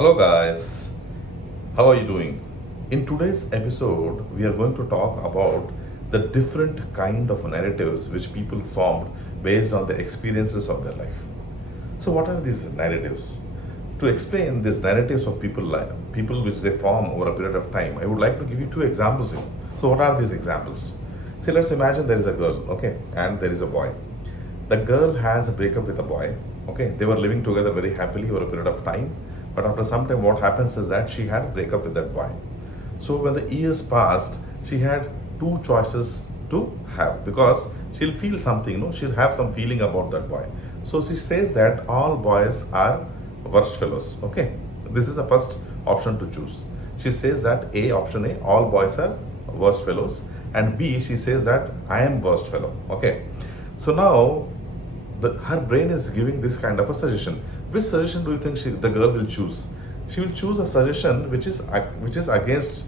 Hello, guys. How are you doing? In today's episode, we are going to talk about the different kind of narratives which people formed based on the experiences of their life. So, what are these narratives? To explain these narratives of people which they form over a period of time, I would like to give you two examples here. So, what are these examples? See, let's imagine there is a girl, okay, and there is a boy. The girl has a breakup with a boy, okay. They were living together very happily over a period of time, but after some time, what happens is that she had a breakup with that boy. So, when the years passed, she had two choices to have because she'll feel something, she'll have some feeling about that boy. So, she says that all boys are worst fellows, okay. This is the first option to choose. She says that option A, all boys are worst fellows, and B, she says that I am worst fellow, okay. So now her brain is giving this kind of a suggestion. Which suggestion do you think the girl will choose? She will choose a suggestion which is against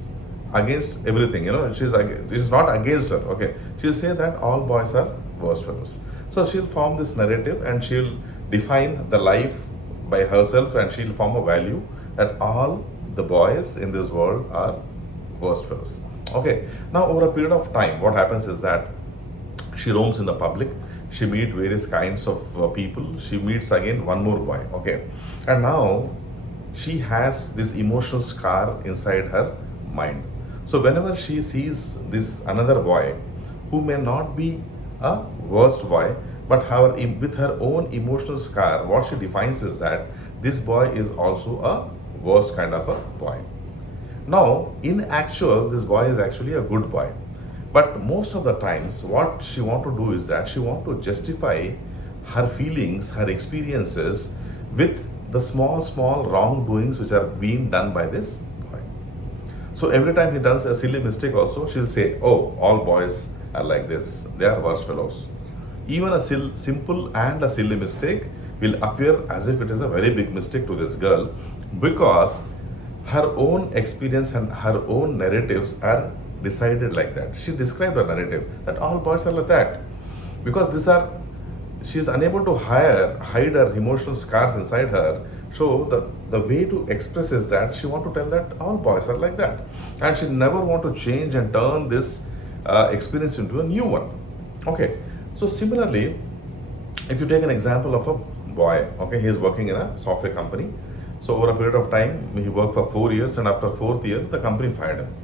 everything. It's not against her. Okay, she'll say that all boys are worst fellows. So she'll form this narrative and she'll define the life by herself and she'll form a value that all the boys in this world are worst fellows. Okay. Now over a period of time, what happens is that she roams in the public, she meets various kinds of people, she meets again one more boy, okay, and now she has this emotional scar inside her mind. So whenever she sees this another boy who may not be a worst boy but with her own emotional scar, what she defines is that this boy is also a worst kind of a boy. Now in actual, this boy is actually a good boy, but most of the times, what she want to do is that she want to justify her feelings, her experiences with the small wrongdoings which are being done by this boy. So every time he does a silly mistake also, she'll say, oh, all boys are like this. They are worst fellows. Even a simple and a silly mistake will appear as if it is a very big mistake to this girl because her own experience and her own narratives are decided like that. She described her narrative that all boys are like that because she is unable to hide her emotional scars inside her. So the way to express is that she want to tell that all boys are like that, and she never want to change and turn this experience into a new one. Okay, so similarly, if you take an example of a boy, okay, he is working in a software company. So over a period of time, he worked for 4 years, and after fourth year, the company fired him.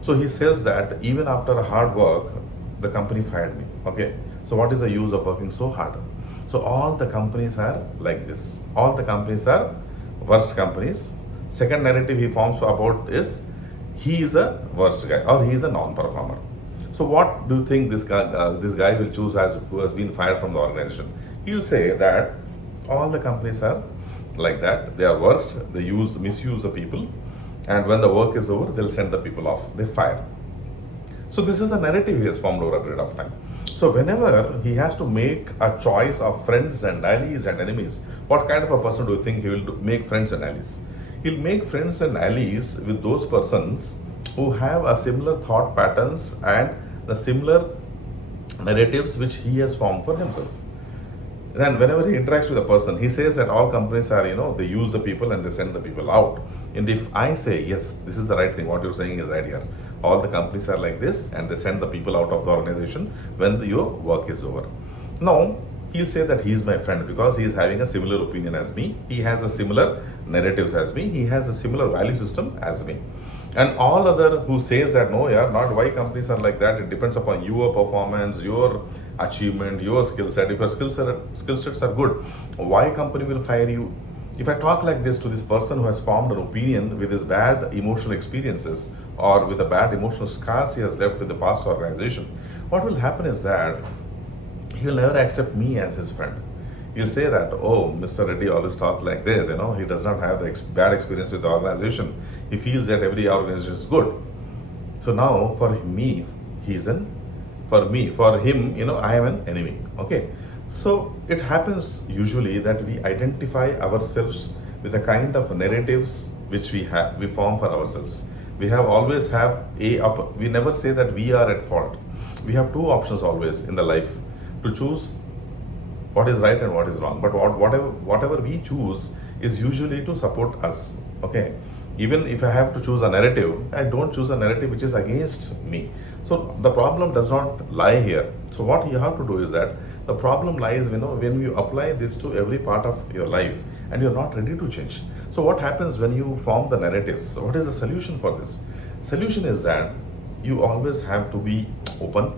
So he says that even after hard work, the company fired me. Okay. So what is the use of working so hard? So all the companies are like this. All the companies are worst companies. Second narrative he forms about is he is a worst guy or he is a non-performer. So what do you think this guy will choose as who has been fired from the organization? He'll say that all the companies are like that. They are worst. They misuse the people. And when the work is over, they'll send the people off. They fire. So this is a narrative he has formed over a period of time. So whenever he has to make a choice of friends and allies and enemies, what kind of a person do you think he will make friends and allies? He'll make friends and allies with those persons who have a similar thought patterns and the similar narratives which he has formed for himself. Then whenever he interacts with a person, he says that all companies are, they use the people and they send the people out. And if I say, yes, this is the right thing, what you're saying is right here. All the companies are like this and they send the people out of the organization when your work is over. Now, he'll say that he's my friend because he is having a similar opinion as me. He has a similar narratives as me. He has a similar value system as me. And all other who says that no, yeah, not why companies are like that. It depends upon your performance, your achievement, your skill set. If your skill sets are good, why company will fire you? If I talk like this to this person who has formed an opinion with his bad emotional experiences or with the bad emotional scars he has left with the past organization, what will happen is that he will never accept me as his friend. He'll say that, oh, Mr. Reddy always talks like this, he does not have the bad experience with the organization. He feels that every organization is good. So now for me, for him, I am an enemy. Okay. So it happens usually that we identify ourselves with the kind of narratives which we form for ourselves. We never say that we are at fault. We have two options always in the life to choose what is right and what is wrong. But whatever we choose is usually to support us. Okay, even if I have to choose a narrative, I don't choose a narrative which is against me. So the problem does not lie here. So what you have to do is that the problem lies, when you apply this to every part of your life and you're not ready to change. So what happens when you form the narratives? So what is the solution for this? Solution is that you always have to be open.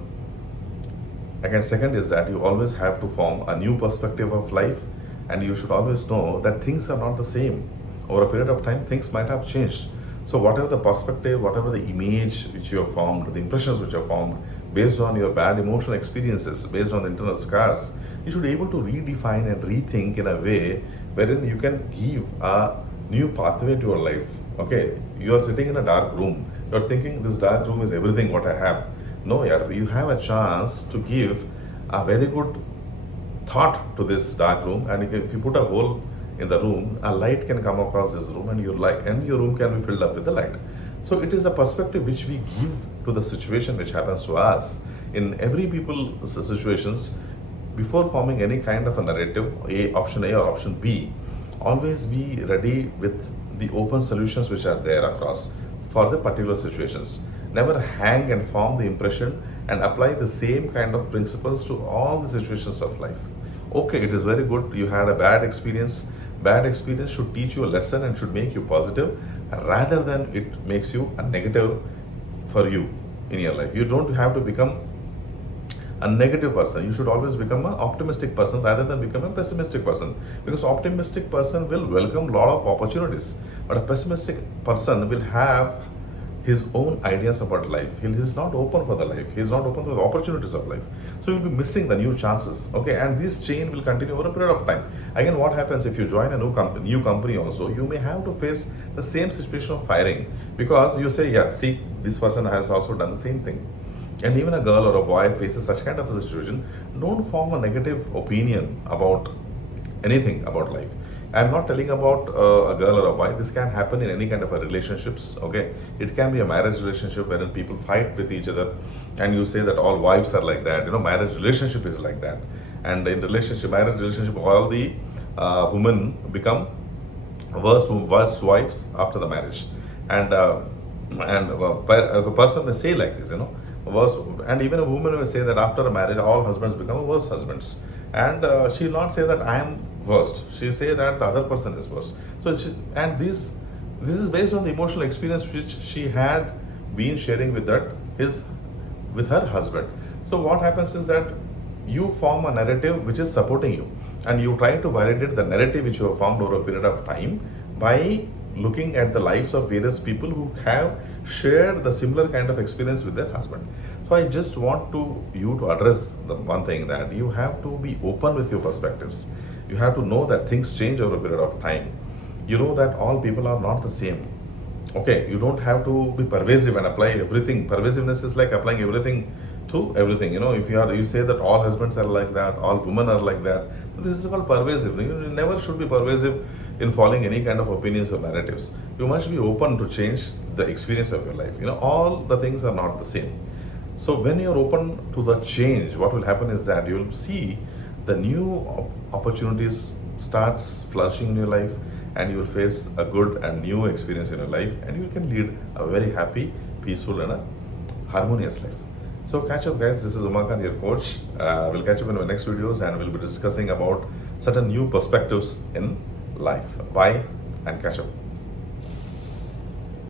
Again, second is that you always have to form a new perspective of life, and you should always know that things are not the same. Over a period of time, things might have changed. So, whatever the perspective, whatever the image which you have formed, the impressions which you have formed based on your bad emotional experiences, based on the internal scars, you should be able to redefine and rethink in a way wherein you can give a new pathway to your life. Okay, you are sitting in a dark room, you are thinking this dark room is everything what I have. No, yeah, you have a chance to give a very good thought to this dark room, and if you put a hole in the room, a light can come across this room, and your room can be filled up with the light. So it is a perspective which we give to the situation which happens to us in every people's situations. Before forming any kind of a narrative, option A or option B, always be ready with the open solutions which are there across for the particular situations. Never hang and form the impression and apply the same kind of principles to all the situations of life. Okay, it is very good. You had a bad experience. Bad experience should teach you a lesson and should make you positive rather than it makes you a negative for you in your life. You don't have to become a negative person. You should always become an optimistic person rather than become a pessimistic person, because optimistic person will welcome a lot of opportunities, but a pessimistic person will have his own ideas about life. He is not open for the life. He is not open for the opportunities of life. So you'll be missing the new chances. Okay, and this chain will continue over a period of time. Again, what happens if you join a new company also? You may have to face the same situation of firing, because you say, yeah, see, this person has also done the same thing. And even a girl or a boy faces such kind of a situation. Don't form a negative opinion about anything about life. I'm not telling about a girl or a boy. This can happen in any kind of a relationships. Okay, it can be a marriage relationship wherein people fight with each other, and you say that all wives are like that. Marriage relationship is like that, and in marriage relationship, all the women become worse wives after the marriage, and a person may say like this, worse, and even a woman may say that after a marriage, all husbands become worse husbands, and she will not say that I am worst. She say that the other person is worst. So this is based on the emotional experience which she had been sharing with her husband. So what happens is that you form a narrative which is supporting you, and you try to validate the narrative which you have formed over a period of time by looking at the lives of various people who have shared the similar kind of experience with their husband. So I just want you to address the one thing, that you have to be open with your perspectives. You have to know that things change over a period of time. You know that all people are not the same. Okay, you don't have to be pervasive and apply everything. Pervasiveness is like applying everything to everything. If you say that all husbands are like that, all women are like that, so this is called pervasive. You never should be pervasive in following any kind of opinions or narratives. You must be open to change the experience of your life. All the things are not the same. So when you're open to the change, what will happen is that you'll see the new opportunities starts flourishing in your life, and you will face a good and new experience in your life, and you can lead a very happy, peaceful, and a harmonious life. So catch up, guys. This is Umakant, your coach. We'll catch up in our next videos, and we'll be discussing about certain new perspectives in life. Bye and catch up.